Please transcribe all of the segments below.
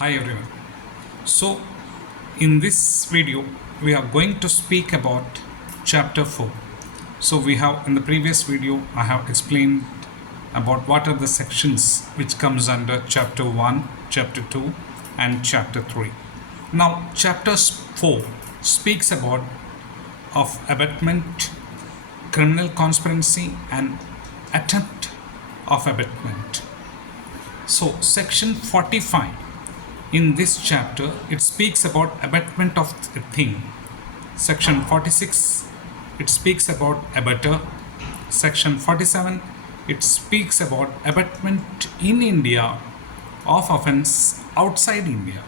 Hi everyone. So in this video we are going to speak about chapter 4. So we have in the previous video I have explained about what are the sections which comes under chapter 1, chapter 2 and chapter 3. Now chapter 4 speaks about of abatement, criminal conspiracy and attempt of abatement. So section 45 in this chapter it speaks about abatement of a thing. Section 46 it speaks about abater. Section 47 it speaks about abatement in India of offence outside India.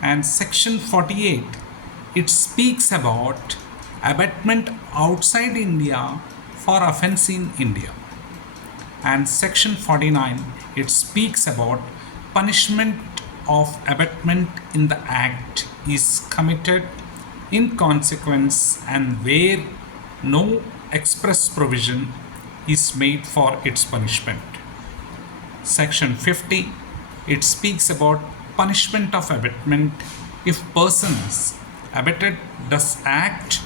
And section 48 it speaks about abatement outside India for offence in India. And section 49 it speaks about punishment of abatement in the act is committed in consequence and where no express provision is made for its punishment. Section 50 it speaks about punishment of abatement if persons abated does act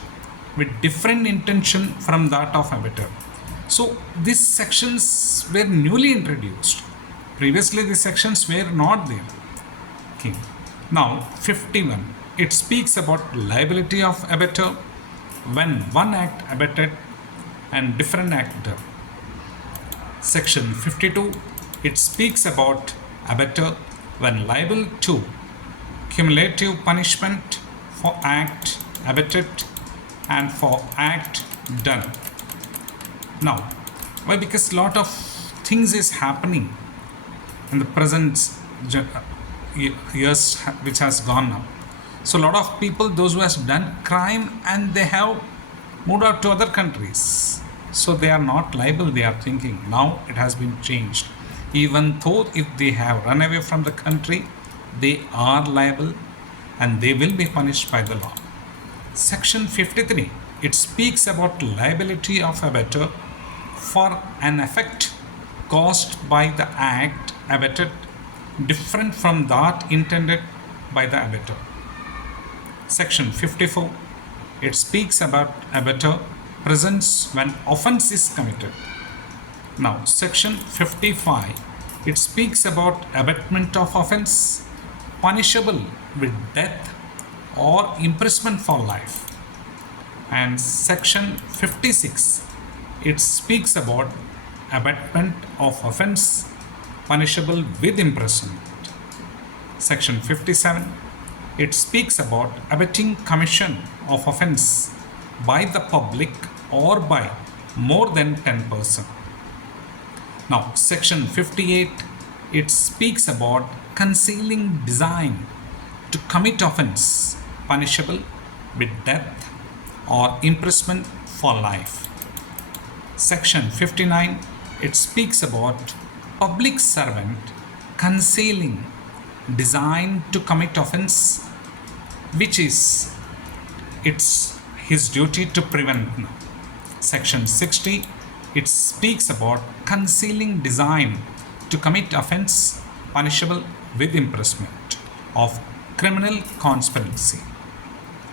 with different intention from that of abater. So these sections were newly introduced. Previously these sections were not there. Okay. Now 51 it speaks about liability of abater when one act abated and different actor. Section 52 it speaks about abater when liable to cumulative punishment for act abated and for act done. Now why? Because lot of things is happening in the present years which has gone now. So a lot of people, those who has done crime and they have moved out to other countries, so they are not liable, they are thinking. Now it has been changed. Even though if they have run away from the country, they are liable and they will be punished by the law. Section 53 it speaks about liability of abater for an effect caused by the act abated different from that intended by the abater. Section 54 it speaks about abater presence when offence is committed. Now section 55 it speaks about abatement of offence punishable with death or imprisonment for life. And section 56 it speaks about abatement of offence punishable with imprisonment. Section 57 it speaks about abetting commission of offence by the public or by more than 10 persons. Now section 58 it speaks about concealing design to commit offence punishable with death or imprisonment for life. Section 59 it speaks about public servant concealing design to commit offence which is it's his duty to prevent. Section 60 it speaks about concealing design to commit offence punishable with imprisonment of criminal conspiracy.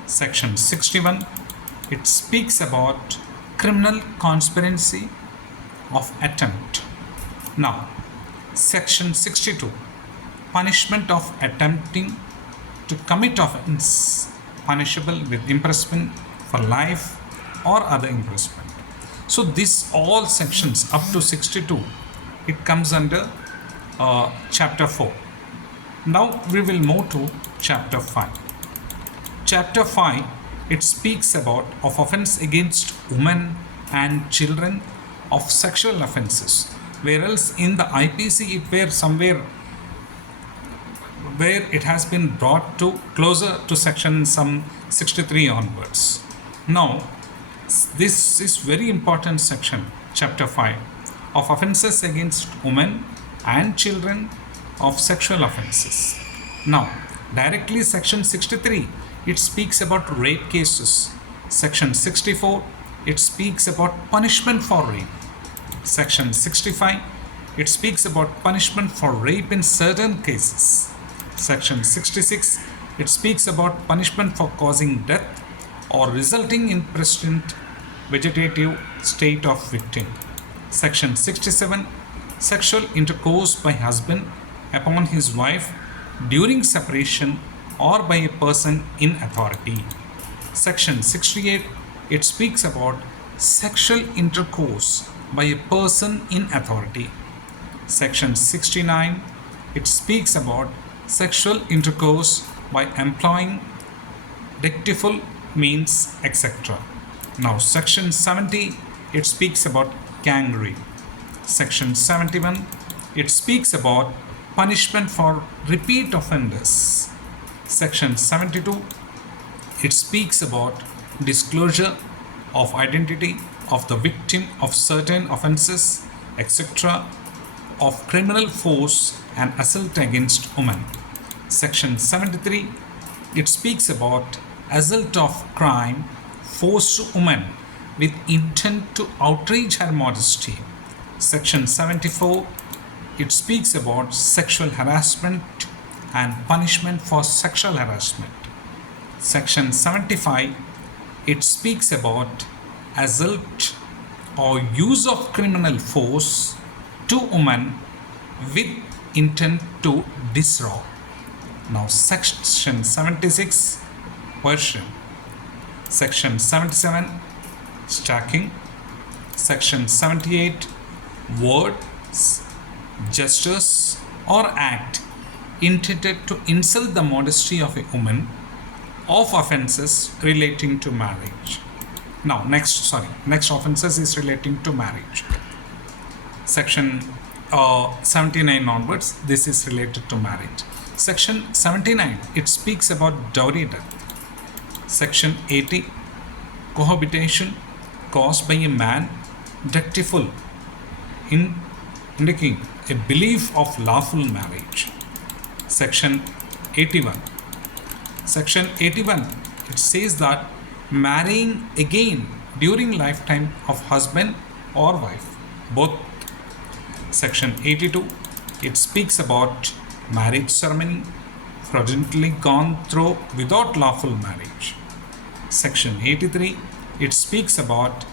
Section 61 it speaks about criminal conspiracy of attempt. Now section 62 punishment of attempting to commit offence punishable with imprisonment for life or other imprisonment. So these all sections up to 62 it comes under chapter 4. Now we will move to chapter 5. Chapter 5 it speaks about of offence against women and children of sexual offences, whereas in the IPC it were somewhere where it has been brought to closer to section some 63 onwards. Now this is very important section, chapter 5 of offences against women and children of sexual offences. Now directly section 63 it speaks about rape cases. Section 64 it speaks about punishment for rape. Section 65 it speaks about punishment for rape in certain cases. Section 66, it speaks about punishment for causing death or resulting in present vegetative state of victim. Section 67, sexual intercourse by husband upon his wife during separation or by a person in authority. Section 68, it speaks about sexual intercourse by a person in authority. Section 69, it speaks about sexual intercourse by employing dicteful means, etc. Now, Section 70, it speaks about gang rape. Section 71, it speaks about punishment for repeat offenders. Section 72, it speaks about disclosure of identity of the victim of certain offences, etc., of criminal force and assault against women. Section 73, it speaks about assault of crime, force to woman with intent to outrage her modesty. Section 74, it speaks about sexual harassment and punishment for sexual harassment. Section 75, it speaks about assault or use of criminal force to women with intent to disrobe. Now, Section 76, coercion. Section 77, stacking. Section 78, words, gestures, or act intended to insult the modesty of a woman of offences relating to marriage. Now, next offences is relating to marriage. Section 79 onwards, this is related to marriage. Section 79, it speaks about dowry death. Section 80, cohabitation caused by a man dicteful in indicating a belief of lawful marriage. Section 81. Section 81, it says that marrying again during lifetime of husband or wife, both. Section 82, it speaks about marriage ceremony fraudulently gone through without lawful marriage. Section 83, it speaks about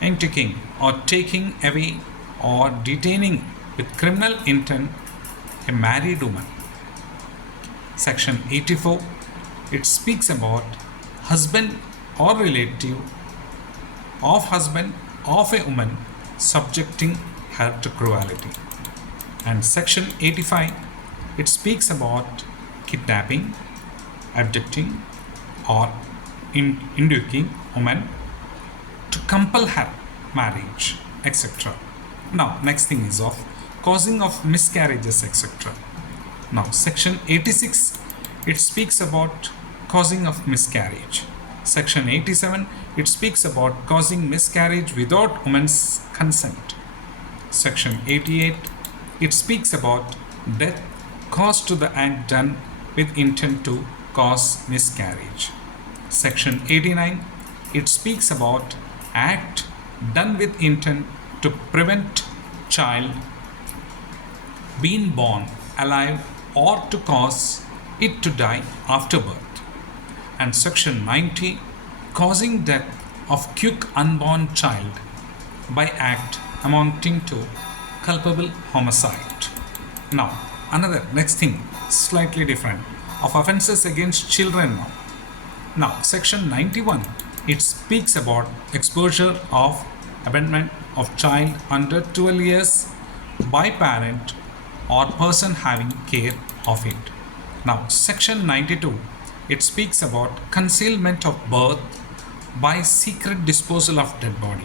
taking or taking away or detaining with criminal intent a married woman. Section 84, it speaks about husband or relative of husband of a woman subjecting her to cruelty. And Section 85, it speaks about kidnapping, abducting, or inducing woman to compel her marriage, etc. Now, next thing is of causing of miscarriages, etc. Now, Section 86, it speaks about causing of miscarriage. Section 87, it speaks about causing miscarriage without woman's consent. Section 88, it speaks about death caused to the act done with intent to cause miscarriage. Section 89, it speaks about act done with intent to prevent child being born alive or to cause it to die after birth. And Section 90, causing death of quick unborn child by act amounting to culpable homicide. Now, another next thing, slightly different, of offences against children. Now, Section 91, it speaks about exposure of abandonment of child under 12 years by parent or person having care of it. Now, Section 92, it speaks about concealment of birth by secret disposal of dead body.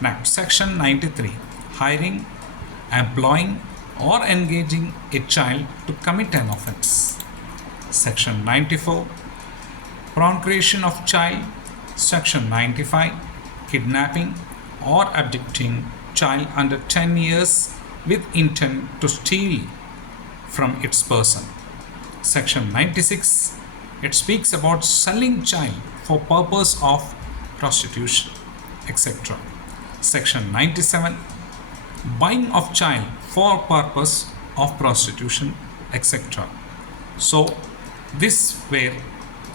Now, Section 93, hiring, employing, or engaging a child to commit an offence. Section 94, procreation of child. Section 95, kidnapping or abducting child under 10 years with intent to steal from its person. Section 96, it speaks about selling child for purpose of prostitution, etc. Section 97, buying of child for purpose of prostitution, etc. So this were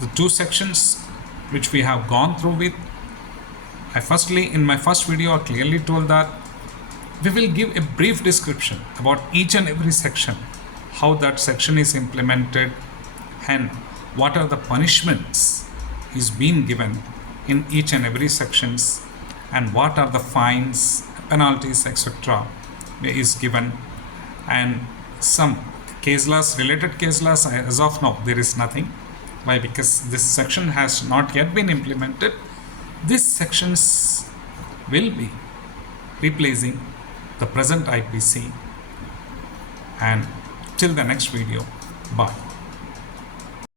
the two sections which we have gone through with. I firstly, in my first video, I clearly told that we will give a brief description about each and every section, how that section is implemented, and what are the punishments is being given in each and every sections, and what are the fines, penalties, etc. is given, and some case laws, related case laws. As of now, there is nothing. Why? Because this section has not yet been implemented. These sections will be replacing the present IPC. And till the next video, bye.